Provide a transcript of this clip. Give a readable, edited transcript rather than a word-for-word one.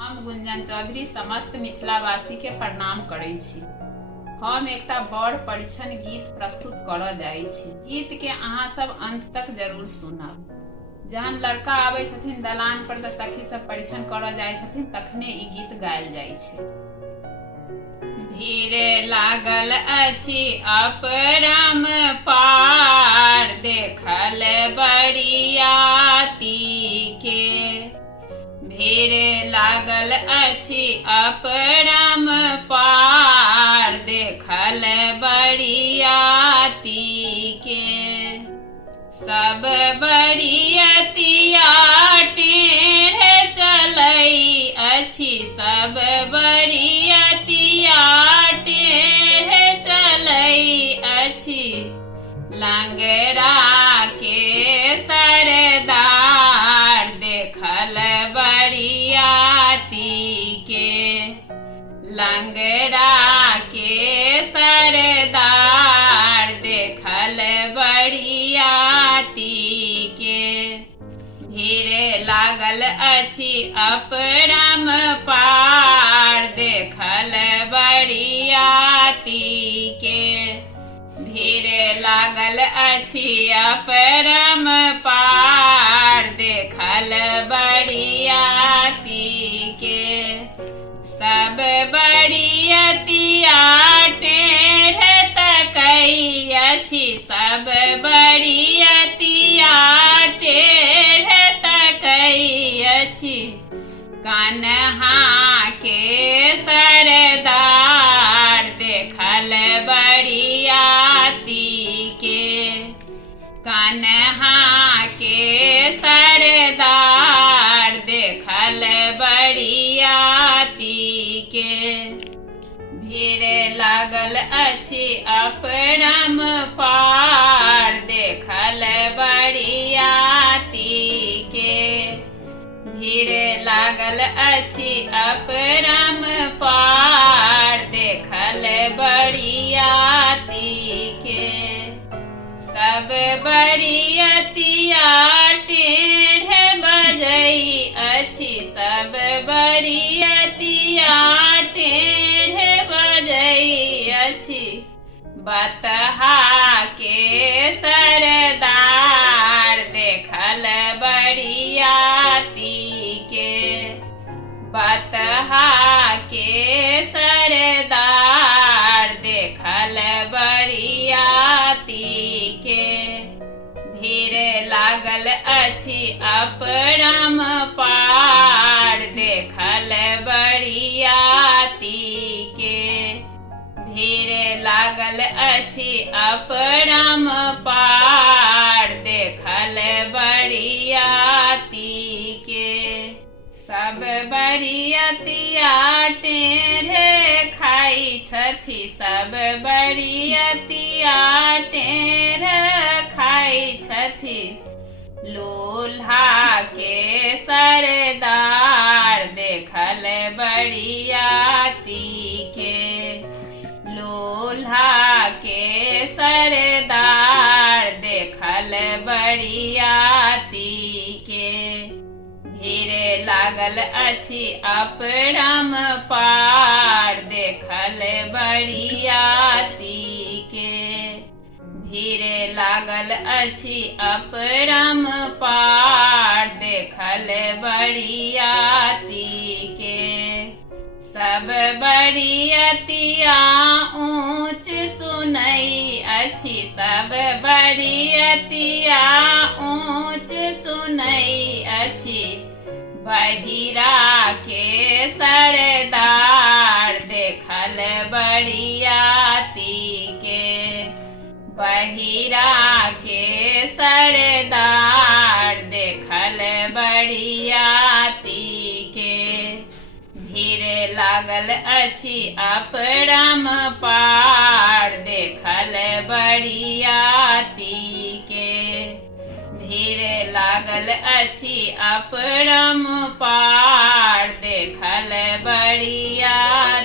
हम गुंजन चौधरी समस्त मिथिलावासी के प्रणाम करै छी। हम एकटा बड़ परिछन गीत प्रस्तुत करऽ जाइ छी। गीत के अहाँ सब अंत तक जरूर सुनब। जहन लड़का आबै छथिन दलान पर तऽ सखी सब परिछन करऽ जाइ छथिन, तखने ई गीत गायल जाइ छै। भीड़ लागल अछि अपरम पार, देखल बरियाती के। भीड़ लागल अछि अपरम पार, देखल बरियाती के। सब बरियतिया टेढ़ चलै अछि, सब बरियतिया टेढ़ चलै अछि। लंगड़ा के सरदार, देखल बरियाती के। लंगड़ा के सरदार, देखल बरियाती के। भीड़ लागल अछि अपरम पार, देखल बरियाती के। भीड़ लागल अछि अपरम पार, देखल बरियाती के। सब बरियतिया टेढ़ तकै अछि, सब बरियतिया टेढ़ तकै अछि। कान्हा के सरदार, देखल बरियाती के। कान्हा के सरदार, देखल बरियाती के। भीड़ लागल अछि अपरम पार, देखल बरियाती के। भीड़ लागल अछि अपरम पार, देखल बरियाती के। सब बरियतिया टेढ़ बजै अछि, सब बरियतिया टेढ़ बजै अछि। बतहा के सरदार, देखल बरियाती के। बतहा के सरदार, देखल बरियाती के। भीड़ लागल अछि अपरम पार, देखल बरियाती के। भीड़ लागल अछि अपरम पार, देखल बरियाती के। सब बरियतिया टेढ़ खाइ छथि, सब बरियतिया टेढ़ खाइ छथि। लोल्हा के सरदार, देखल बरियाती के। लोल्हा के सरदार, देखल बरियाती के। भीड़ लागल अछि अपरम पार, देखल बरियाती के। भीड़ लागल अछि अपरम पार, देखल बरियाती के। सब बरियतिया ऊँच सुनै अछि, सब बरियतिया ऊँच सुनै अछि। बहिरा के सरदार, देखल बरियाती के। बहिरा के सरदार, देखल बरियाती के। भीड़ लागल अछि अपरम पार, देखल बरियाती के। भीड़ लागल अछि अपरम पार, देखल बरियाती